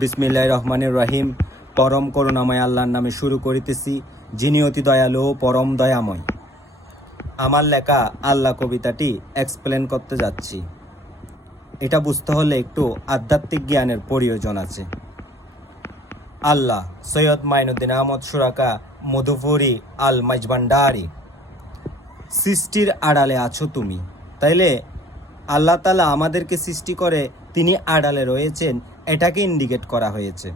বিসমিল্লাহির রহমানির রহিম। পরম করুণাময় আল্লাহর নামে শুরু করিতেছি, যিনি অতি দয়ালু ও পরম দয়াময়। আমার লেখা আল্লাহ কবিতাটি এক্সপ্লেন করতে যাচ্ছি। এটা বুঝতে হলে একটু আধ্যাত্মিক জ্ঞানের প্রয়োজন আছে। আল্লাহ সৈয়দ মাইনুদ্দিন আহমদ সুরাকা মধুপুরি আল মাইজভান্ডারি। সৃষ্টির আড়ালে আছো তুমি। তাইলে আল্লাহ তাআলা আমাদেরকে সৃষ্টি করে তিনি আড়ালে রয়েছেন, এটাকে ইন্ডিকেট করা হয়েছে।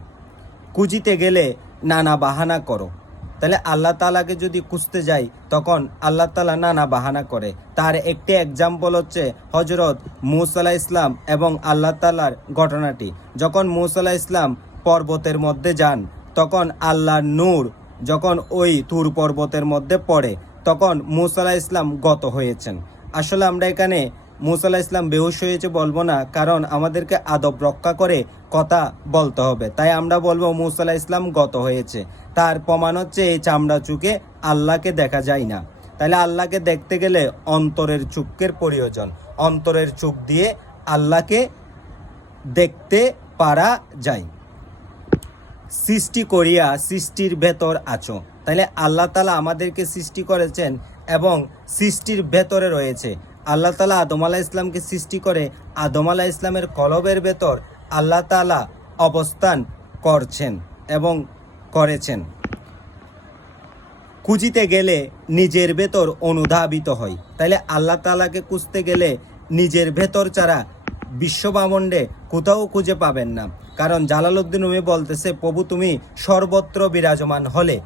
খুঁজিতে গেলে নানা বাহানা করো। তাহলে আল্লাহ তাআলাকে যদি খুঁজতে যাই তখন আল্লাহ তাআলা নানা বাহানা করে। তার একটি এক্সাম্পল হচ্ছে হজরত মুসা আলাইহিস সালাম এবং আল্লাহ তাআলার ঘটনাটি। যখন মুসা আলাইহিস সালাম পর্বতের মধ্যে যান, তখন আল্লাহর নূর যখন ওই তুর পর্বতের মধ্যে পড়ে, তখন মুসা আলাইহিস সালাম গত হয়েছেন। আসলে আমরা এখানে মুসা আলাইহিস সালাম বেহুশ হয়েছে বলবো না, কারণ আমাদেরকে আদব রক্ষা করে কথা বলতে হবে। তাই আমরা বলবো মুসা আলাইহিস সালাম গত হয়েছে। তার প্রমাণ হচ্ছে এই চামড়া চুকে আল্লাহকে দেখা যায় না। তাহলে আল্লাহকে দেখতে গেলে অন্তরের চুকের প্রয়োজন। অন্তরের চোখ দিয়ে আল্লাহকে দেখতে পারা যায়। সৃষ্টি করিয়া সৃষ্টির ভেতর আছো। তাহলে আল্লাহ তাআলা আমাদেরকে সৃষ্টি করেছেন এবং সৃষ্টির ভেতরে রয়েছে। আল্লাহ তাআলা আদম আলাইহিস সালামকে সৃষ্টি করে আদম আলাইহিস সালামের কলবের ভেতর আল্লাহ তাআলা অবস্থান করছেন এবং করেছেন। খুঁজিতে গেলে নিজের ভেতর অনুধাবিত হয়। তাইলে আল্লাহ তাআলাকে খুঁজতে গেলে নিজের ভেতর ছাড়া বিশ্বব্রহ্মাণ্ডে কোথাও খুঁজে পাবেন না। কারণ জালালউদ্দিন রুমি বলতেছে, প্রভু তুমি সর্বত্র বিরাজমান হলে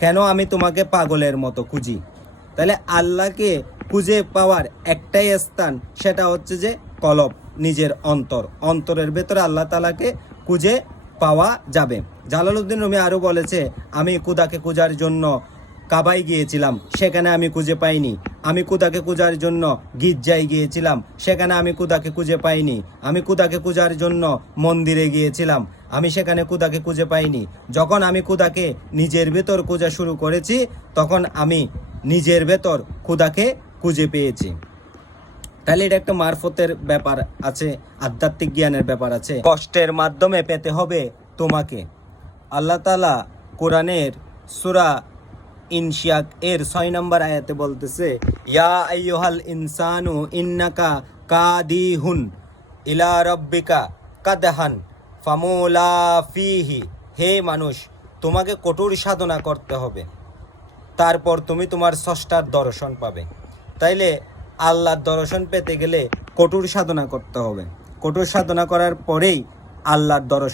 কেন আমি তোমাকে পাগলের মতো খুঁজি। তাহলে আল্লাহকে খুঁজে পাওয়ার একটাই স্থান, সেটা হচ্ছে যে কলব, নিজের অন্তরের ভেতরে আল্লাহ তাআলাকে খুঁজে পাওয়া যাবে। জালালউদ্দিন রুমি আরও বলেছে, আমি খুদাকে খোঁজার জন্য কাবায় গিয়েছিলাম, সেখানে আমি খুঁজে পাইনি। আমি খুদাকে খোঁজার জন্য গির্জায় গিয়েছিলাম, সেখানে আমি খুদাকে খুঁজে পাইনি। আমি খুদাকে খোঁজার জন্য মন্দিরে গিয়েছিলাম, আমি সেখানে খুদাকে খুঁজে পাইনি। যখন আমি খুদাকে নিজের ভেতর খোঁজা শুরু করেছি, তখন আমি নিজের ভেতর খুদাকে খুঁজে পেয়েছি। তাহলে এটা একটা মারফতের ব্যাপার আছে, আধ্যাত্মিক জ্ঞানের ব্যাপার আছে। কষ্টের মাধ্যমে পেতে হবে তোমাকে। আল্লাহ তাআলা কোরআনের সূরা ইনশিয়াক এর 6 নম্বর আয়াতে বলতেছে, ইয়া আইয়ুহাল ইনসানু ইন্নাকা কাদিহুন ইলা রাব্বিকা কাদহান ফামুলাফিহি। হে মানুষ, তোমাকে কঠোর সাধনা করতে হবে, তারপর তুমি তোমার স্রষ্টার দর্শন পাবে। তাইলে আল্লাহর দর্শন পেতে গেলে কঠোর সাধনা করতে হবে। কঠোর সাধনা করার পরেই আল্লাহর দর্শন